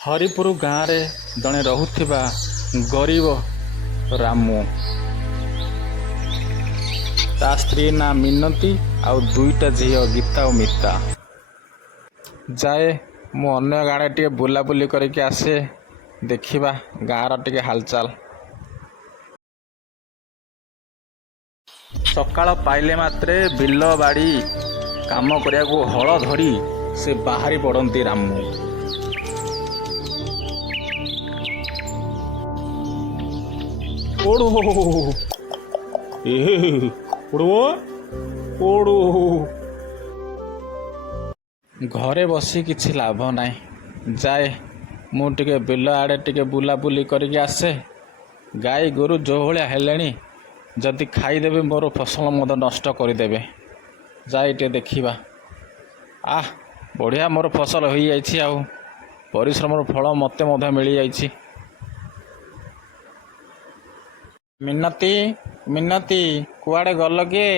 ହରିପୁର ଗାଁରେ ଜଣେ ରହୁଥିବା ଗରିବ ରାମୁ। ତା ସ୍ତ୍ରୀ ନାଁ ମିନତୀ ଆଉ ଦୁଇଟା ଝିଅ ଗୀତା ଓ ମିତା। ଯାଏ ମୁଁ ଅନ୍ୟ ଗାଁରେ ଟିକେ ବୁଲାବୁଲି କରିକି ଆସେ, ଦେଖିବା ଗାଁର ଟିକେ ହାଲଚାଲ। ସକାଳ ପାଇଲେ ମାତ୍ରେ ବିଲ ବାଡ଼ି କାମ କରିବାକୁ ହଳ ଧରି ସେ ବାହାରି ପଡ଼ନ୍ତି ରାମୁ। ଘରେ ବସି କିଛି ଲାଭ ନାହିଁ। ଯାଏ ମୁଁ ଟିକେ ବିଲ ଆଡ଼େ ଟିକେ ବୁଲାବୁଲି କରିକି ଆସେ। ଗାଈ ଗୋରୁ ଯେଉଁ ଭଳିଆ ହେଲେଣି, ଯଦି ଖାଇଦେବେ ମୋର ଫସଲ ମଧ୍ୟ ନଷ୍ଟ କରିଦେବେ। ଯାଇ ଟିକେ ଦେଖିବା। ବଢ଼ିଆ ମୋର ଫସଲ ହୋଇଯାଇଛି, ଆଉ ପରିଶ୍ରମର ଫଳ ମୋତେ ମଧ୍ୟ ମିଳିଯାଇଛି। ମିନତୀ ମିନତୀ କୁଆଡ଼େ ଗଲ କିଏ?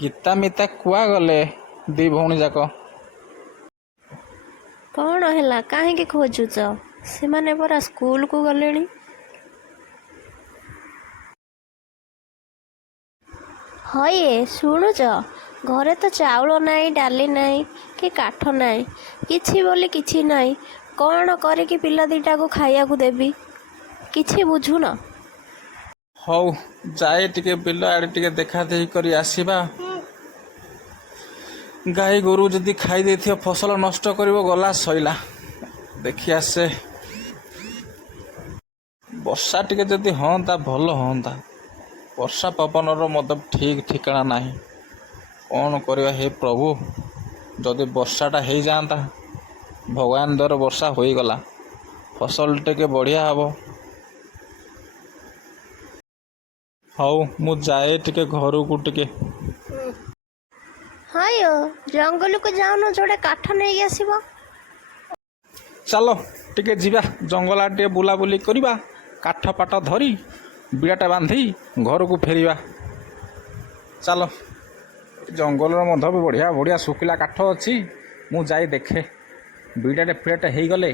ଗୀତା ମିତା କୁଆ ଗଲେ ଦି ଭଉଣୀ ଯାକ? କ'ଣ ହେଲା, କାହିଁକି ଖୋଜୁଛ? ସେମାନେ ପରା ସ୍କୁଲକୁ ଗଲେଣି। ହଇଏ ଶୁଣୁଛ, ଘରେ ତ ଚାଉଳ ନାହିଁ, ଡାଲି ନାହିଁ, କି କାଠ ନାହିଁ, କିଛି ବୋଲି କିଛି ନାହିଁ। କ'ଣ କରିକି ପିଲା ଦିଟାକୁ ଖାଇବାକୁ ଦେବି, କିଛି ବୁଝୁନ? ହଉ ଯାଏ ଟିକେ ବିଲ ଆଡ଼େ ଟିକେ ଦେଖା ଦେଖି କରି ଆସିବା। ଗାଈ ଗୋରୁ ଯଦି ଖାଇ ଦେଇଥିବ, ଫସଲ ନଷ୍ଟ କରିବ, ଗଲା ସଇଲା। ଦେଖି ଆସେ। ବର୍ଷା ଟିକେ ଯଦି ହୁଅନ୍ତା ଭଲ ହୁଅନ୍ତା। ବର୍ଷା ପବନର ମଧ୍ୟ ଠିକ୍ ଠିକଣା ନାହିଁ। କ'ଣ କରିବା ହେ ପ୍ରଭୁ, ଯଦି ବର୍ଷାଟା ହେଇଯାଆନ୍ତା। ଭଗବାନ ଦ୍ୱାରା ବର୍ଷା ହୋଇଗଲା, ଫସଲ ଟିକେ ବଢ଼ିଆ ହେବ। ହଉ ମୁଁ ଯାଏ ଟିକେ ଘରକୁ ଟିକେ। ହଇ ଜଙ୍ଗଲକୁ ଯାଉନ, ଯୋଡ଼େ କାଠ ନେଇକି ଆସିବ। ଚାଲ ଟିକେ ଯିବା ଜଙ୍ଗଲ ଆଡ଼େ ଟିକେ ବୁଲାବୁଲି କରିବା। କାଠ ପାଠ ଧରି ବିଡ଼ାଟା ବାନ୍ଧି ଘରକୁ ଫେରିବା। ଚାଲ, ଜଙ୍ଗଲର ମଧ୍ୟ ବି ବଢ଼ିଆ ବଢ଼ିଆ ଶୁଖିଲା କାଠ ଅଛି। ମୁଁ ଯାଇ ଦେଖେ, ବିଡ଼ାଟେ ଫିଡ଼ାଟେ ହେଇଗଲେ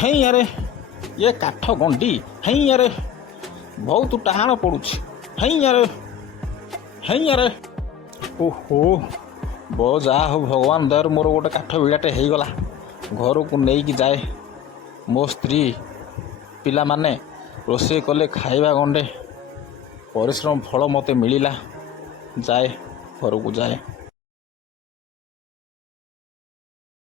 ହେଇଆରେ ଏ କାଠ ଗଣ୍ଡି ହେଇଆରେ ବହୁତ ଟାହାଣ ପଡ଼ୁଛି। ହେଇଆରେ ଓହୋ, ଯାହା ହଉ ଭଗବାନ ଦୟାରୁ ମୋର ଗୋଟେ କାଠ ବିଡ଼ାଟେ ହେଇଗଲା। ଘରକୁ ନେଇକି ଯାଏ। ମୋ ସ୍ତ୍ରୀ ପିଲାମାନେ ରୋଷେଇ କଲେ, ଖାଇବା ଗଣ୍ଡେ, ପରିଶ୍ରମ ଫଳ ମୋତେ ମିଳିଲା। ଯାଏ ଘରକୁ ଯାଏ।